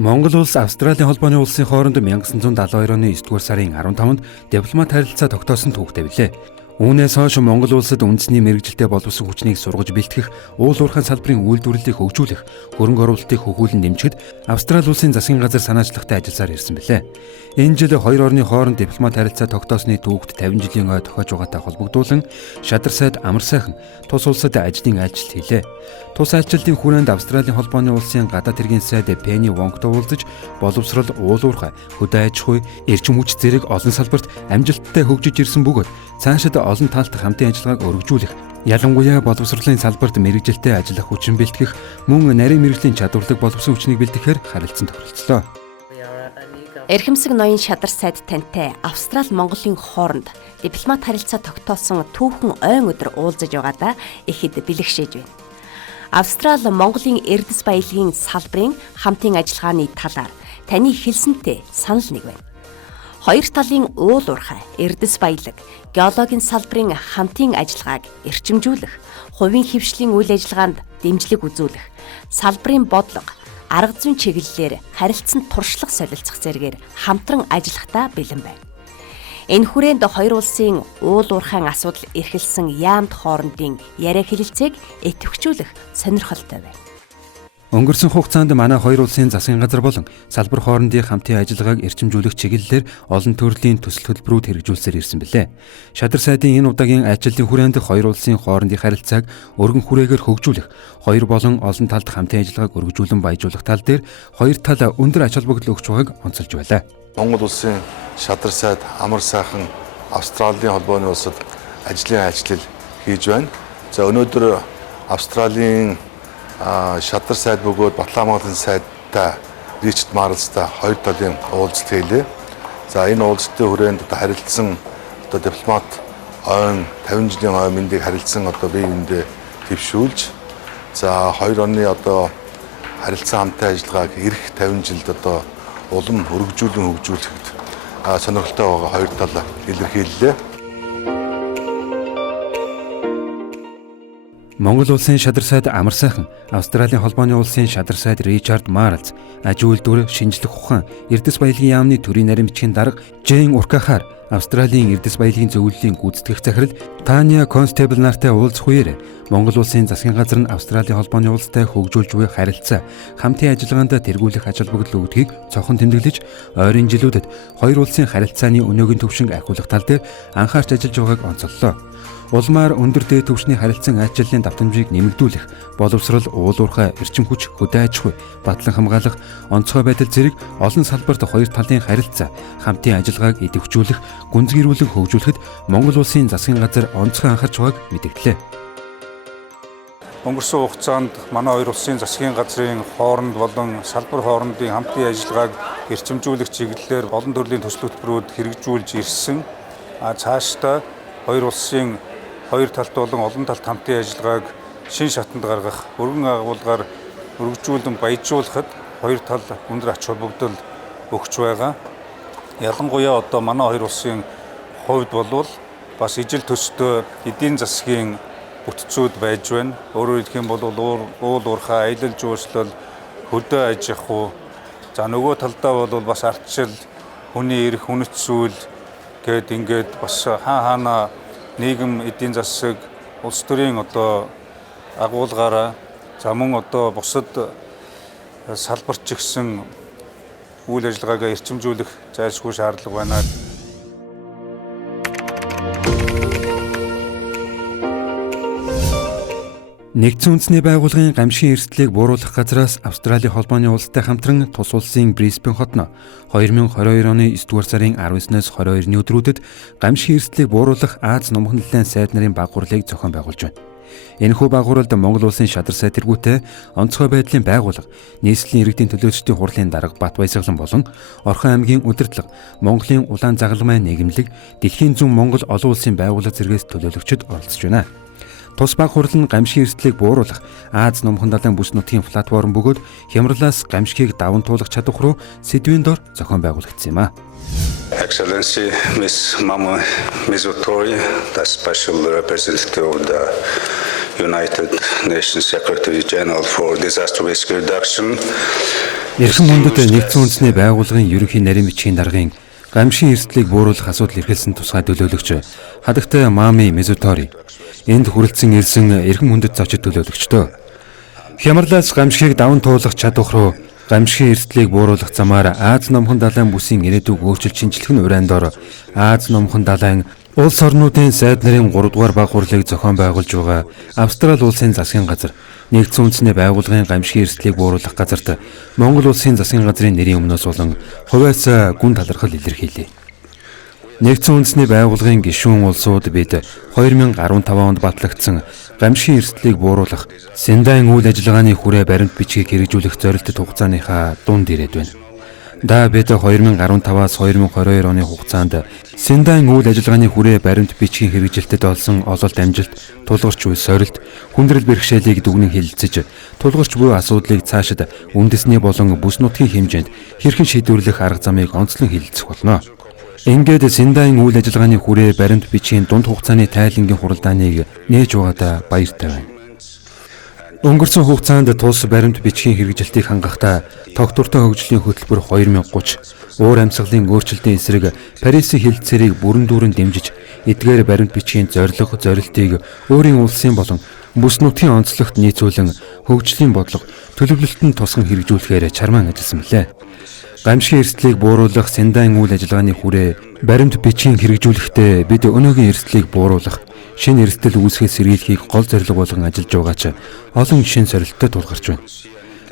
Монгол улс Австралийн холбооны улсын хооронд 1972 оны 9-р сарын 15-нд дипломат харилцаа тогтоосон түүхтэй билээ. Үүнээс хойш Монгол улсад үндэсний мэргэжилтэд боловсон хүчнийг сургаж бэлтгэх, уул уурхайн салбарын үйлдвэрлэлийг хөгжүүлэх, хөрөнгө оруулалтыг хөгжүүлэн дэмжихэд Австрали улсын засгийн газар санаачлагтай ажилласаар ирсэн билээ. Энэ жил хоёр орны хооронд дипломат харилцаа тогтоосны түүхт 50 жилийн ой тохиож байгаатай холбогдуулан Шадар сайд Амар сайхан тус улсад ажлын айлчлалт хийлээ. Тус айлчлалтын хүрээнд Австралийн холбооны улсын гадаад хэргийн сайд Пенни Вонгтой уулзаж боловсрол, уул уурхай, хөдөө аж ахуй, эрчим хүч зэрэг олон салбарт амжилттай хөгжиж ирсэн бөгөөд цаашид олон талт хамтын ажиллагааг өргөжүүлэх, ялангуяа боловсролын салбарт мэргэжилтэд ажиллах хүчин бэлтгэх, мөн нарийн мэргэжлийн чадварлаг боловсон хүчнийг бэлтгэхээр харилцан тохиролцлоо. Эрхэмсэг ноён Шадар сайд тантай Австрали Монголын хооронд дипломат харилцаа тогтоосон түүхэн ойн өдөр уулзаж байгаадаа ихэд бэлэгшээж байна. Австрали Монголын эрдэс баялагын салбарын хамтын ажиллагааны талаар таны хэлсэнтэй санал нэг байна. Хоёр талын уул уурхай, эрдэс баялаг, геологийн салбарын хамтын ажиллагааг эрчимжүүлэх, хувийн хөвшлийн үйл ажиллагаанд дэмжлэг үзүүлэх, салбарын бодлого, арга зүйн чиглэлээр харилцан туршлага солилцох зэргээр хамтран ажиллахдаа бэлэн байна. Энэ хүрээнд хоёр улсын уул уурхайн асуудал эрхэлсэн яамт хоорондын яриа хэлэлцээг идэвхжүүлэх сонирхолтой байна. Өнгөрсөн хугацаанд манай хоёр улсын засгийн газар болон салбар хоорондын хамтын ажиллагааг эрчимжүүлэх чиглэлээр олон төрлийн төсөл хөтөлбөрүүд хэрэгжүүлсээр ирсэн билээ. Шадар сайдын энэ удаагийн ажлын хүрээнд хоёр улсын хоорондын харилцааг өргөн хүрээгээр хөгжүүлэх, хоёр болон олон талд хамтын ажиллагааг өргөжүүлэн баяжуулах тал дээр хоёр тал өндөр ач холбогдол өгч байгааг онцолж байлаа. Монгол улсын Шадар сайд Амар сайхан Австралийн холбооны улсад ажлын айлчлал хийж байна. За өнөөдөр Австралийн Шадар сайд бөгөөд Батлангмаалын сайдтай Ричард Марлстай хоёр талын уулзалт хийлээ. За энэ уулзалтын хүрээнд харилцсан дипломат ойн 50 жилийн ой мэндийг харилцсан бие биендээ твшүүлж, за хоёр орны харилцан хамтын ажиллагааг ирэх 50 жилд улам өргөжүүлэн хөгжүүлэхэд сонирхолтой байгаа хоёр тал илэрхийллээ. Монгол улсын Шадар сайд Амар сайхан, Австралийн холбооны улсын Шадар сайд Ричард Марлс, аж үйлдвэр, шинжлэх ухаан, эрдэс баялагын яамны төрийн нарийн бичгийн дарга Жэйн Уркахаар Австралийн эрдэс баялагын зөвлөлийн гүйцэтгэх захирал Таня Констебл нартай уулзах үеэр Монгол улсын засгийн газар нь Австралийн холбооны улстай хөгжүүлж буй харилцаа, хамтын ажиллагаанд тэргүүлэх ач холбогдол өгдгийг цохон тэмдэглэж, ойрын жилүүдэд хоёр улсын харилцааны өнөөгийн төвшинг ахиулах тал дээр анхаарч ажиллаж байгааг онцоллоо. Улмаар өндөр дээд түвшний харилцан айлчлалын давтамжийг нэмэгдүүлэх, боловсрол, уул уурхай, эрчим хүч, хөдөө аж ахуй, батлан хамгаалах, онцгой байдал зэрэг олон салбарт хоёр талын харилцаа, хамтын ажиллагааг идэвхжүүлэх, гүнзгийрүүлэн хөгжүүлэхэд Монгол улсын засгийн газар онцгой анхаарч байгааг мэдгдлээ. Өнгөрсөн хугацаанд манай хоёр улсын засгийн газрын хооронд болон салбар хоорондын хамтын ажиллагааг эрчимжүүлэх чиглэлээр олон төрлийн төсөл хөтөлбөрүүд хэрэгжүүлж ирсэн. Цаашдаа хоёр улсын хоёр талт болон олон талт хамтын ажиллагааг шин шатанд гаргах, өргөн агуулгаар өргөжүүлэн баяжуулахад хоёр тал өндөр ач холбогдол өгч байгаа. Ялангуяа манай хоёр улсын хувьд болвол бас ижил төстэй эдийн засгийн бүтцүүд байж байна. Өөрөөр хэлэх юм бол уул уурхай, аялал жуулчлал, хөдөө аж ахуй, за нөгөө талдаа бол бас ардчил, хүний эрх, үнэт зүйл ингээд бас хаана нийгэм эдийн засаг улс төрийн агуулгаараа за мөн бусад салбарт ч гэсэн үйл ажиллагаагаа эрчимжүүлэх зайлшгүй шаардлага байна. Нэгдсэн үндэсний байгууллагын гамшигын эрсдлийг бууруулах газраас Австралийн холбооны улстай хамтран тус улсын Брисбен хотно 2022 оны 9-р сарын 19-ноос 22-ны өдрүүдэд гамшигын эрсдлийг бууруулах Аз номхон нэлээд сайд нарын баг хурлыг зохион байгуулж байна. Энэхүү баг хуралд Монгол улсын Шадар сайд тэргүүтээ онцгой байдлын байгууллага, нийслэлийн иргэдийн төлөөлчдийн хурлын дарга Бат Баясгалан болон Орхон аймгийн удирдлага, Монголын улаан загалмай нийгэмлэг, Дэлхийн зүүн Монгол олон улсын байгууллага зэргээс төлөөлөгчид оролцож байна. Тус баг хурал нь гамшигын эрсдлийг бууруулах Аз номхон далайн бүс нутгийн платформ бөгөөд хямралаас гамшигыг даван туулах чадвар руу сэдвийн дор зохион байгуулагдсан юм а. Excellency Ms. Mama Mizutori, the Special Representative of the United Nations Secretary General for Disaster Risk Reduction, Эрхэм мөндөд нэгдсэн үндэсний байгууллагын ерөнхий нарийн бичгийн даргын гамшигын эрсдлийг бууруулах асуудал эрхэлсэн тусгай төлөөлөгч хадагтай Мами Мизутори энд хүрэлцэн ирсэн эрхэм мөндөд зочид төлөөлөгчдөө хямралаас гамшигыг даван туулах чадвар руу гамшигын эрсдлийг бууруулах замаар Аз номхон далайн бүсийн ирээдүйг өөрчилж шинжлэх нь уран дор Аз номхон далайн улс орнуудын сайд нарын 3 дугаар баг хурлыг зохион байгуулж байгаа Австрали улсын засгийн газар нэгдсэн үндэсний байгууллагын гамшигын эрсдлийг бууруулах газарт Монгол улсын засгийн газрын нэрийн өмнөөс болон хувиас гүн талархал илэрхийлье. Нэгдсэн үндэсний байгууллагын гишүүн улсууд бид 2015 онд батлагдсан гамшигын эрсдлийг бууруулах Синдаин үйл ажиллагааны хүрээ баримт бичгийг хэрэгжүүлэх зорилттой хугацааныхаа дунд ирээд байна. Бид 2015-аас 2022 оны хугацаанд Синдаин үйл ажиллагааны хүрээ баримт бичгийн хэрэгжилтэд олсон ололт амжилт, тулгарч буй сорилт, хүндрэл бэрхшээлийг дүгнэн хэлэлцэж, тулгарч буй асуудлыг цаашид үндэсний болон бүс нутгийн хэмжээнд хэрхэн шийдвэрлэх арга замыг онцлон хэлэлцэх болно. Ингээд Синдаин үйл ажиллагааны хүрээ баримт бичгийн дунд хугацааны тайлангийн хуралдааныг нээж байгаадаа баяртай байна. Өнгөрсөн хугацаанд тус баримт бичгийн хэрэгжилтийг хангахдаа тогтвортой хөгжлийн хөтөлбөр 2030 уур амьсгалын өөрчлөлтийн эсрэг Парисын хэлэлцээрийг бүрэн дүүрэн дэмжиж, эдгээр баримт бичгийн зорилтыг өөрийн улсын болон бүс нутгийн онцлогт нийцүүлэн хөгжлийн бодлого төлөвлөлтөнд тусган хэрэгжүүлэхээр чармаан ажилласан билээ. Гамшигын эрсдлийг бууруулах Синдаин үйл ажиллагааны хүрээ баримт бичгийн хэрэгжүүлэхдээ бид өнөөгийн эрсдлийг бууруулах, шинэ эрсдэл үүсгээс сэргийлэхийг гол зорилго болгон ажиллаж байгаа ч олон шинэ сорилттой тулгарч байна.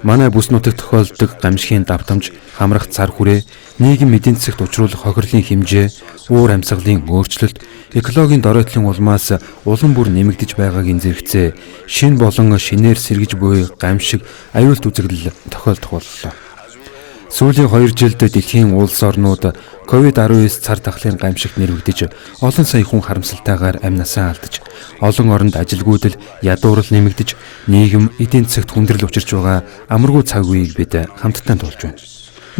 Манай бүс нутагт тохиолддог гамшигын давтамж, хамрах цар хүрээ, нийгэм эдийн засагт учруулах хохирлын хэмжээ, уур амьсгалын өөрчлөлт, экологийн доройтлын улмаас улам бүр нэмэгдэж байгаагийн зэрэгцээ шинэ болон шинээр сэргэж буй гамшиг аюулт үзэгдэл тохиолдох боллоо. Сүүлийн 2 жилд дэлхийн улс орнууд COVID-19 цар тахлын гамшигт нэрвэгдэж, олон сая хүн харамсалтайгаар амь насаа алдаж, олон оронд ажилгүйдэл, ядуурл нэмэгдэж, нийгэм эдийн засагт хүндрэл учирч байгаа амаргүй цаг үеийг бид хамтдаа тулж байна.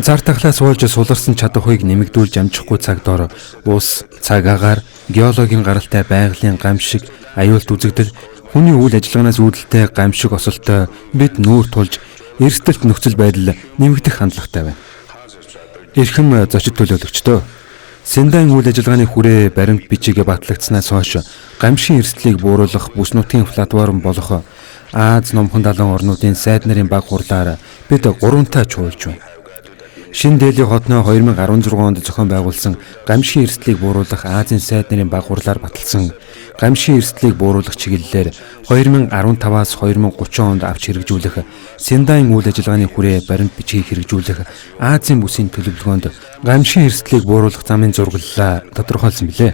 Цар тахлаас болж суларсан чадахыг нэмэгдүүлж амжихгүй цаг дор ус, цаг агаар, геологийн гаралтай байгалийн гамшиг, аюулт үзэгдэл, хүний үйл ажиллагаанаас үүдэлтэй гамшиг осолтой бид нүүр тулж эрсдэлт нөхцөл байдал нэмэгдэх хандлагатай байна. Эрхэм зочид төлөөлөгчдөө Синдаин үйл ажиллагааны хүрээ баримт бичиг батлагдсанаас хойш гамшигын эрсдлийг бууруулах бүс нутгийн платформ болох Аз номхон далайн орнуудын сайд нарын баг хурлаар бид 3-таа чуулж байна. Шинэ Дели хотноо 2016 онд зохион байгуулсан гамшигын эрсдлийг бууруулах Азийн сайд нарын баг хурлаар баталсан гамшигын эрсдлийг бууруулах чиглэлээр 2015-аас 2030 онд авч хэрэгжүүлэх Синдаин үйл ажиллагааны хүрээ баримт бичгийг хэрэгжүүлэх Азийн бүсийн төлөвлөгөөнд гамшигын эрсдлийг бууруулах замын зурглалаа тодорхойлсон билээ.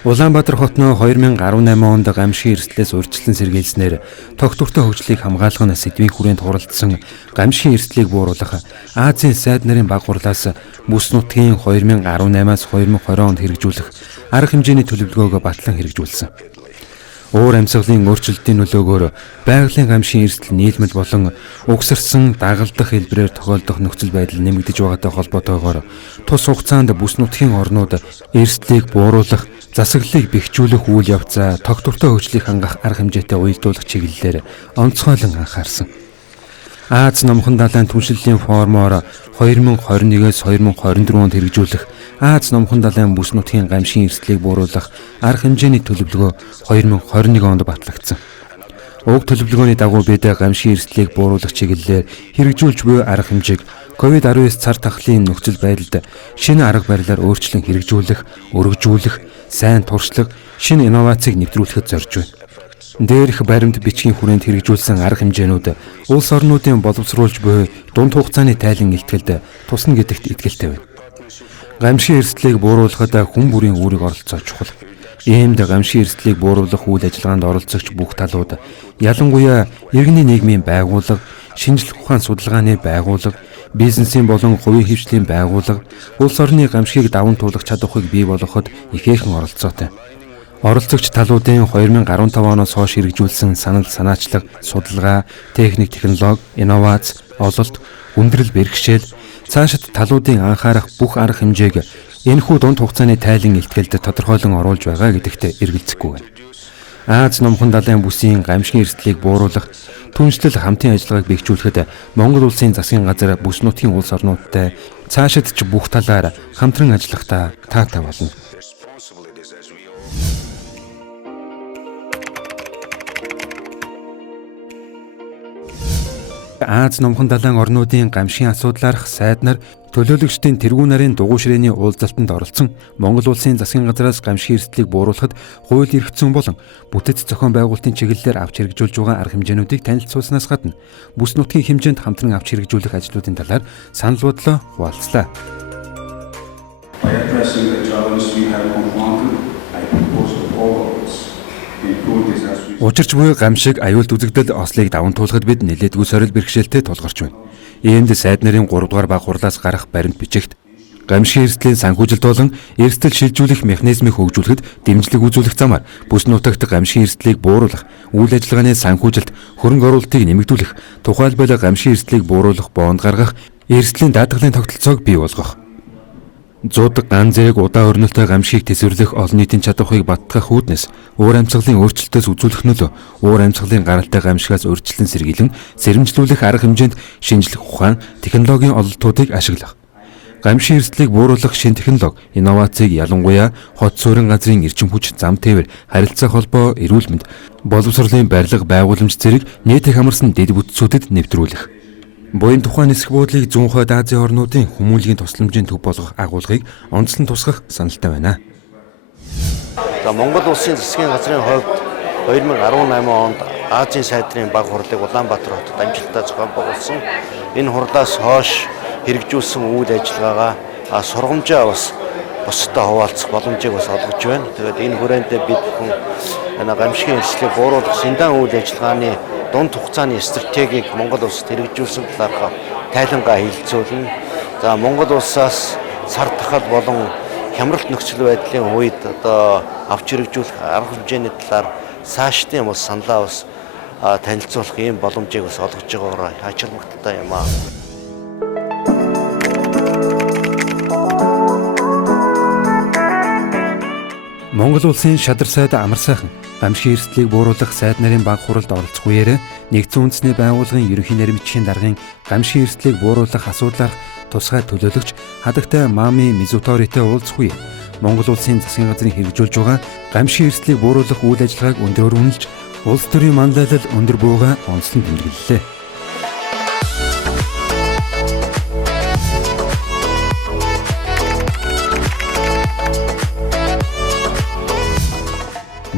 Улаанбаатар хотноо 2018 онд гамшигын эрсдлээс урьдчилан сэргийлснээр тогтвортой хөгжлийг хамгаалах сэдвийн хүрээнд хуралдсан гамшигын эрсдлийг бууруулах Азийн сайд нарын баг хурлаас бүс нутгийн 2018-аас 2020 онд хэрэгжүүлэх арга хэмжээний төлөвлөгөөг батлан хэрэгжүүлсэн. Уур амьсгалын өөрчлөлтийн нөлөөгөөр байгалийн гамшигын эрсдэл нийлмэл болон угсарсан дагалдах хэлбэрээр тохиолдох нөхцөл байдал нэмэгдэж байгаатай холбоотойгоор тус хугацаанд бүс нутгийн орнууд эрсдлийг бууруулах, засаглалыг бэхжүүлэх үйл явцаа тогтвортой хөгжлийг хангах арга хэмжээтэй уялдуулах чиглэлээр онцгойлон анхаарсан. Аз номхон далайн түншлэлийн форумоор 2021-с 2024 онд хэрэгжүүлэх Аз номхон далайн бүс нутгийн гамшигын эрсдлийг бууруулах арга хэмжээний төлөвлөгөө 2021 онд батлагдсан. Уг төлөвлөгөөний дагуу бид гамшигын эрсдлийг бууруулах чиглэлээр хэрэгжүүлж буй арга хэмжээг COVID-19 цар тахлын нөхцөл байдалд шинэ арга барилаар өөрчлөн хэрэгжүүлэх, өргөжүүлэх, сайн туршлага, шинэ инновацийг нэвтрүүлэхэд зорж байна. Дээрх баримт бичгийн хүрээнд хэрэгжүүлсэн арга хэмжээнүүд улс орнуудын боловсруулж буй дунд хугацааны тайлан илтгэлд тусна гэдэгт итгэлтэй байна. Гамшигын эрсдлийг бууруулахад хүн бүрийн үүрэг оролцоо чухал. Иймд гамшигын эрсдлийг бууруулах үйл ажиллагаанд оролцогч бүх талууд, ялангуяа иргэний нийгмийн байгууллага, шинжлэх ухаан судалгааны байгууллага, бизнесийн болон хувийн хвшлийн байгууллага, улс орны гамшигыг даван туулах чадварыг бий болгоход ихээхэн оролцоотой. Оролцогч талуудын 2015 оноос хойш хэрэгжүүлсэн санал санаачлаг, судалгаа, техник, технологи, инновац, ололт, хүндрэл бэрхшээл, цаашид талуудын анхаарах бүх арга хэмжээг энэхүү дунд хугацааны тайлан илтгэлд тодорхойлон оруулж байгаа гэдэгт эргэлзэхгүй байна. Аз номхон далайн бүсийн гамшигын эрсдлийг бууруулах, түншлэл хамтын ажиллагааг бэхжүүлэхэд Монгол улсын засгийн газар бүс нутгийн улс орнуудтай цаашид ч бүх талаар хамтран ажиллахдаа таатай болно. Аз номхон далайн орнуудын гамшигын асуудлаарх сайд нар төлөөлөгчдийн тэргүүн нарын дугуй ширээний уулзалтанд оролцсон Монгол улсын засгийн газраас гамшигын эрсдлийг бууруулахад хууль эрх зүйн болон бүтэц зохион байгуулалтын чиглэлээр авч хэрэгжүүлж байгаа арга хэмжээнүүдийг танилцуулснаас гадна бүс нутгийн хэмжээнд хамтран авч хэрэгжүүлэх ажлуудын талаар санал бодлоо хуваалцлаа. By addressing the challenges we have confronted, I propose to all of us include this as we Учирч буй гамшиг аюулт үзэгдэл ослыг даван туулахад бид нэлээдгүй сорил бэрхшээлтэй тулгарч байна. Иймд сайд нарын 3 дугаар баг хурлаас гарах баримт бичигт гамшигын эрсдлийн санхүүжилт болон эрсдэл шилжүүлэх механизмыг хөгжүүлэхэд дэмжлэг үзүүлэх замаар бүс нутагт гамшигын эрсдлийг бууруулах, үйл ажиллагааны санхүүжилт, хөрөнгө оруулалтыг нэмэгдүүлэх, тухайлбал гамшигын эрсдлийг бууруулах бонд гаргах, эрсдлийн даатгалын тогтолцоог бий болгох. Зуд ган зэрэг удаа өрнөлтөй гамшигыг тэсвэрлэх олон нийтийн чадварыг баттгах үүднээс уур амьсгалын өөрчлөлтөөс үзүүлэх нөлөө, уур амьсгалын гаралтай гамшигаас урьдчилан сэргийлэн сэрэмжлүүлэх арга хэмжээнд шинжлэх ухаан, технологийн ололтуудыг ашиглах. Гамшигын эрсдлийг бууруулах шинэ технологи, инновацийг ялангуяа хот суурин газрын эрчим хүч, зам тээвэр, харилцаа холбоо, эрүүл мэнд, боловсролын барилга, байгууламж зэрэг нийтийг хамарсан дэд бүтцүүдэд нэвтрүүлэх. Буян тухайн нисэх буудлыг зүүн хойд Азийн орнуудын хүмүүнлэгийн тусламжийн төв болгох агуулгыг онцлон тусгах саналтай байна. За Монгол улсын засгийн газрын хувьд 2018 онд Азийн сайдрын баг хурлыг Улаанбаатар хотод амжилттай зохион байгуулсан. Энэ хурлаас хойш хэрэгжүүлсэн үйл ажиллагаагаа сургамжаа бас бусдад хуваалцах боломжийг бас олгож байна. Тэгээд энэ хүрээнд бид хүн гамшигын эрсдлийг бууруулах синдан үйл ажиллагааны дунд хугацааны стратегийг Монгол улсад хэрэгжүүлсэн талаар тайлангаа хэлэлцүүлнэ. За Монгол улсаас сар тахал болон хямралт нөхцөл байдлын үед авч хэрэгжүүлэх арга хэмжээний талаар цаашдын бас саналаа бас танилцуулах ийм боломжийг бас олгож байгаагаар ачаалмагталтай юм аа. Монгол улсын шадар сайд амар сайхан гамшигын эрсдлийг бууруулах сайд нарын баг хуралд оролцох үеэр нэгдсэн үндэсний байгууллагын ерөнхий нарийн даргын гамшигын эрсдлийг бууруулах асуудлаар тусгай төлөөлөгч хадагтай Мами Мизуторитой уулзах үе Монгол улсын засгийн газрын хэрэгжүүлж байгаа гамшигын эрсдлийг бууруулах үйл ажиллагааг өндрөөр үнэлж улс төрийн манлайлал өндөр бууга онцлон тэмдэглэлээ.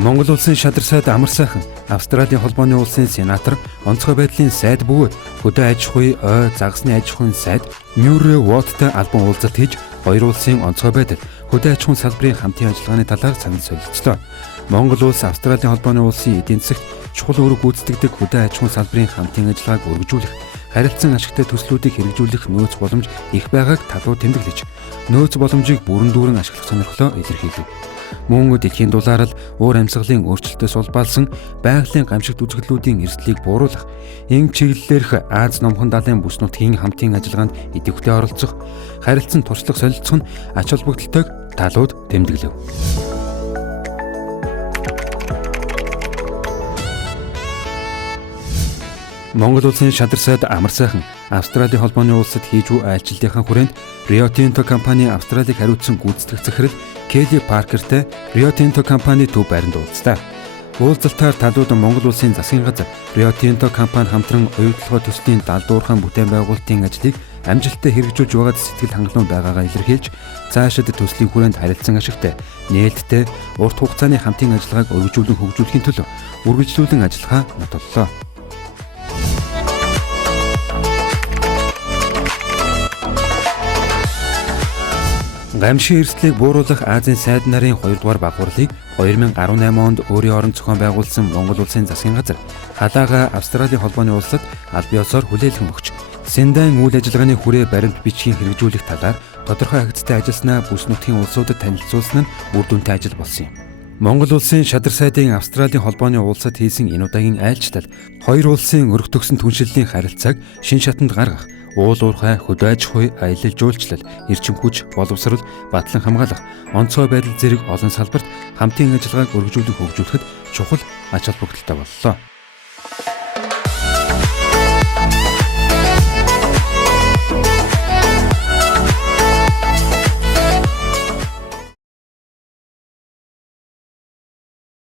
Монгол улсын шадар сайд амар сайхан Австралийн холбооны улсын сенатор онцгой байдлын сайд бөгөөд хөдөө аж ахуй, ой, загасны аж ахуйн сайд Мюррей Уоттой албан уулзалт хийж хоёр улсын онцгой байдал, хөдөө аж ахуйн салбарын хамтын ажиллагааны талаар санал солилцлоо. Монгол улс Австралийн холбооны улсын эдийн засагт чухал үүрэг гүйцэтгэдэг хөдөө аж ахуйн салбарын хамтын ажиллагааг өргөжүүлэх, харилцан ашигтай төслүүдийг хэрэгжүүлэх нөөц боломж их байгааг талуу тэмдэглэж, нөөц боломжийг бүрэн дүүрэн ашиглах сонирхлоо илэрхийлэв. Мөн дэлхийн дулаарл уур амьсгалын өөрчлөлтөөс улбаалсан байгалийн гамшигт үзэгдлүүдийн эрсдлийг бууруулах, энэ чиглэлээрх Аз номхон далайн бүс нутгийн хамтын ажиллагаанд идэвхтэй оролцох, харилцан туршлага солилцох нь ач холбогдолтойг талууд тэмдэглэв. Монгол улсын шадар сайд амар сайхан Австралийн холбооны улсад хийж буй айлчлалынхаа хүрээнд Rio Tinto компани Австралиг хариуцсан гүйцэтгэх захирал Келли Паркертэй Rio Tinto компани төв байранд уулзлаа. Уулзалтаар талууд Монгол улсын засгийн газар Rio Tinto компани хамтран оюутлогоо төслийн далдуурхан бүтээн байгуулалтын ажлыг амжилттай хэрэгжүүлж байгаад сэтгэл хангалуун байгаагаа илэрхийлж, цаашид төслийн хүрээнд харилцан ашигтай, нээлттэй, урт хугацааны хамтын ажиллагааг өргөжүүлэн хөгжүүлэхийн төлөө үргэлжлүүлэн ажиллахаа нотоллоо. Гамшигын эрсдлийг бууруулах Азийн сайд нарын 2 дугаар баг хурлыг 2018 онд өөрийн оронд зохион байгуулсан Монгол улсын засгийн газар халаага Австралийн холбооны улсад аль биесээр хүлээлгэн өгч, Синдан үйл ажиллагааны хүрээ баримт бичгийн хэрэгжүүлэх талаар тодорхой агцтай ажилласнаа бүс нутгийн улсуудад танилцуулсан нь үр дүнтэй ажил болсон юм. Монгол улсын шадар сайдын Австралийн холбооны улсад хийсэн энэ удаагийн айлчлал хоёр улсын өрх төгсөн түншлэлийн харилцааг шин шатанд гаргах, уул уурхай, хөдөө аж ахуй, аялал жуулчлал, эрчим хүч, боловсрол, батлан хамгаалах, онцгой байдал зэрэг олон салбарт хамтын ажиллагааг өргөжүүлэн хөгжүүлэхэд чухал ач холбогдолтой боллоо.